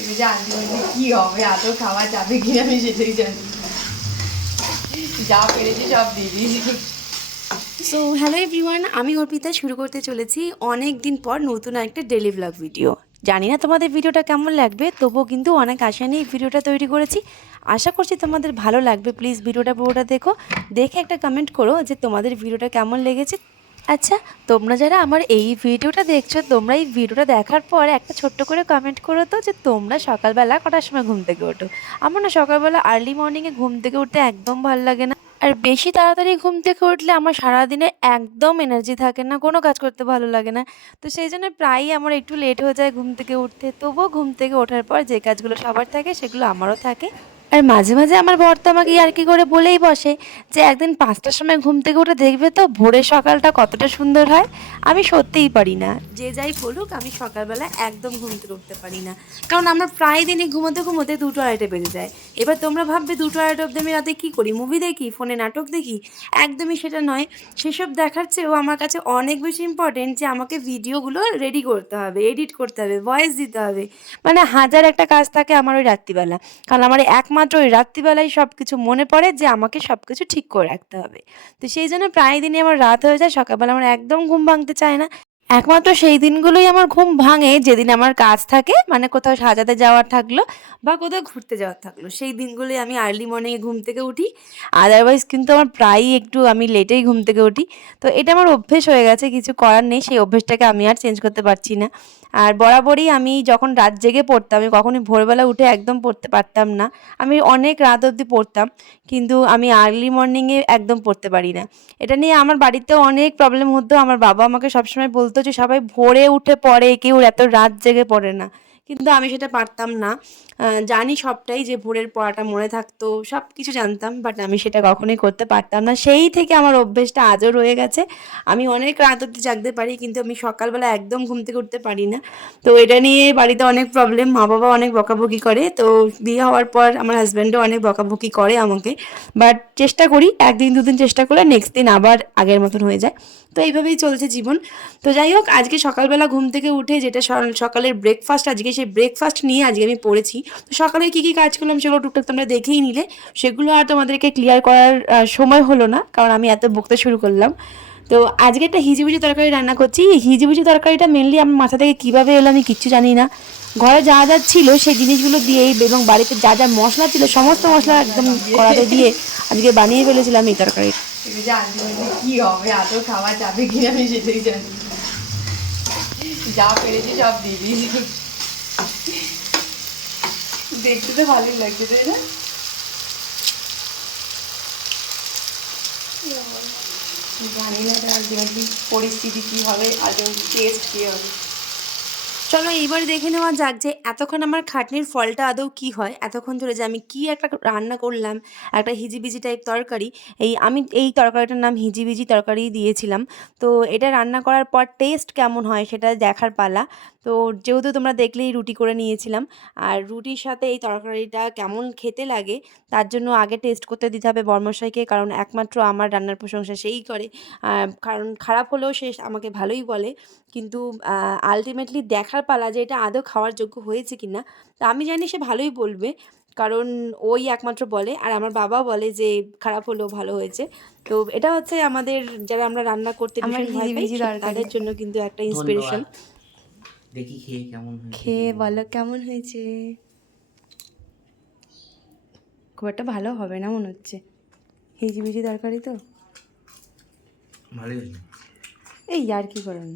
আমি so hello everyone আমি অর্পিতা শুরু করতে চলেছি অনেক দিন পর নতুন একটা ডেলি ভ্লগ ভিডিও জানি না তোমাদের ভিডিওটা কেমন লাগবে, তবুও কিন্তু অনেক আশা নিয়ে ভিডিওটা তৈরি করেছি। আশা করছি তোমাদের ভালো লাগবে। প্লিজ ভিডিওটা পুরোটা দেখো। দেখে একটা কমেন্ট করো যে তোমাদের ভিডিওটা কেমন লেগেছে। আচ্ছা তোমরা যারা আমার এই ভিডিওটা দেখছ, তোমরা এই ভিডিওটা দেখার পর একটা ছোট্ট করে কমেন্ট করো তো যে তোমরা সকালবেলা কটার সময় ঘুম থেকে ওঠো। আমার না সকালবেলা আর্লি মর্নিংয়ে ঘুম থেকে উঠতে একদম ভালো লাগে না। আর বেশি তাড়াতাড়ি ঘুম থেকে উঠলে আমার সারাদিনে একদম এনার্জি থাকে না, কোনো কাজ করতে ভালো লাগে না। তো সেই জন্য প্রায়ই আমার একটু লেট হয়ে যায় ঘুম থেকে উঠতে। তবুও ঘুম থেকে ওঠার পর যে কাজগুলো সবার থাকে সেগুলো আমারও থাকে। আর মাঝে মাঝে আমার বর তো আমাকে আর কি করে বলেই বসে যে একদিন পাঁচটার সময় ঘুম থেকে উঠে দেখবে তো ভোরের সকালটা কতটা সুন্দর হয়। আমি সত্যিই পারি না। যে যাই বলুক, আমি সকালবেলা একদম ঘুম থেকে উঠতে পারি না। কারণ আমরা প্রায় দিনই ঘুমোতে ঘুমোতে দুটো আড়াইটে বেজে যায়। এবার তোমরা ভাববে দুটো আড়াইটে অব্দি আমি রাতে কী করি? মুভি দেখি? ফোনে নাটক দেখি? একদমই সেটা নয়। সেসব দেখার চেয়েও আমার কাছে অনেক বেশি ইম্পর্টেন্ট যে আমাকে ভিডিওগুলো রেডি করতে হবে এডিট করতে হবে ভয়েস দিতে হবে। মানে হাজার একটা কাজ থাকে আমার ওই রাত্রিবেলা। কারণ আমার একমাত্র ওই রাত্রিবেলায় সব কিছু মনে পড়ে যে আমাকে সব কিছু ঠিক করে রাখতে হবে। তো সেই জন্য প্রায় দিনই আমার রাত হয়ে যায়, সকালবেলা আমার একদম ঘুম ভাঙতে চায় না। একমাত্র সেই দিনগুলোই আমার ঘুম ভাঙে, যেদিন আমার কাজ থাকে মানে কোথাও সাজাতে যাওয়ার থাকল বা কোথাও ঘুরতে যাওয়ার থাকল। সেই দিনগুলোই আমি আর্লি মর্নিংয়ে ঘুম থেকে উঠি। আদারওয়াইজ কিন্তু আমার প্রায়ই একটু আমি লেটেই ঘুম থেকে উঠি। তো এটা আমার অভ্যেস হয়ে গেছে, কিছু করার নেই, সেই অভ্যেসটাকে আমি আর চেঞ্জ করতে পারছি না। আর বরাবরই আমি যখন রাত জেগে পড়তাম, আমি কখনোই ভোরবেলা উঠে একদম পড়তে পারতাম না। আমি অনেক রাত অবধি পড়তাম, কিন্তু আমি আর্লি মর্নিংয়ে একদম পড়তে পারি না। এটা নিয়ে আমার বাড়িতেও অনেক প্রবলেম হতো আমার বাবা আমাকে সবসময় বলতো যে সবাই ভোরে উঠে পড়ে কেউ এত রাত জেগে পড়ে না। কিন্তু আমি সেটা পারতাম না। জানি সবটাই যে ভোরের পড়াটা মনে থাকতো সব কিছু জানতাম বাট আমি সেটা কখনোই করতে পারতাম না। সেই থেকে আমার অভ্যেসটা আজও রয়ে গেছে। আমি অনেক রাত অব্দি জাগতে পারি, কিন্তু আমি সকালবেলা একদম ঘুম থেকে উঠতে পারি না। তো এটা নিয়ে বাড়িতে অনেক প্রবলেম মা বাবা অনেক বকাবকি করে। তো বিয়ে হওয়ার পর আমার হাজব্যান্ডও অনেক বকাবকি করে আমাকে। বাট চেষ্টা করি, একদিন দুদিন চেষ্টা করলে নেক্সট দিন আবার আগের মতন হয়ে যায়। তো এইভাবেই চলছে জীবন। তো যাই হোক, আজকে সকালবেলা ঘুম থেকে উঠে যেটা সকালের ব্রেকফাস্ট আজকে সেই ব্রেকফাস্ট নিয়ে আজকে আমি পড়েছি, তো সকালে কী কী কাজ করলাম সেগুলো টুকটাক তোমরা দেখেই নিলে। সেগুলো আর তোমাদেরকে ক্লিয়ার করার সময় হলো না, কারণ আমি এত বকতে শুরু করলাম। তো আজকে একটা হিজিবিজি তরকারি রান্না করছি। এই হিজিবিজি তরকারিটা মেনলি আমার মাথা থেকে কীভাবে এলো আমি কিচ্ছু জানি না। ঘরে যা যা ছিল সেই জিনিসগুলো দিয়েই এবং বাড়িতে যা যা মশলা ছিল, সমস্ত মশলা একদম কড়াতে দিয়ে আজকে বানিয়ে ফেলেছিলাম এই তরকারি খাওয়া যাবে কিনা আমি সেটাই জানি যা পেরেছি সব দিয়েছি। দেখতে তো ভালোই লাগছে তাই না? জানি না আলটিমেটলি পরিস্থিতি কী হবে আলটিমেটলি টেস্ট কী হবে। চলো এইবার দেখে নেওয়া যাক যে এতক্ষণ আমার খাটনির ফলটা আদৌ কি হয়। এতক্ষণ ধরে যে আমি কি একটা রান্না করলাম, একটা হিজিবিজি টাইপ তরকারি, এই আমি এই তরকারিটার নাম হিজিবিজি তরকারি দিয়েছিলাম। তো এটা রান্না করার পর টেস্ট কেমন হয় সেটা দেখার পালা। তো যেহেতু তোমরা দেখলেই রুটি করে নিয়েছিলাম, আর রুটির সাথে এই তরকারিটা কেমন খেতে লাগে, তার জন্য আগে টেস্ট করতে দিতে হবে বর্মশাইকে, কারণ একমাত্র আমার রান্নার প্রশংসা সেই করে। কারণ খারাপ হলেও সে আমাকে ভালোই বলে, কিন্তু আলটিমেটলি দেখার পালা যে এটা আদৌ খাওয়ার যোগ্য হয়েছে কি না তা আমি জানি সে ভালোই বলবে। কারণ ওই একমাত্র বলে আর আমার বাবা বলে যে খারাপ হলেও ভালো হয়েছে। তো এটা হচ্ছে আমাদের যারা আমরা রান্না করতে। তাদের জন্য কিন্তু একটা ইন্সপিরেশন দেখি খেয়ে কেমন হয়েছে খেয়ে বলো কেমন হয়েছে? খুব একটা ভালো হবে না মনে হচ্ছে। হিজিবিজি তরকারি তো। ভালোই এই আর কি করেন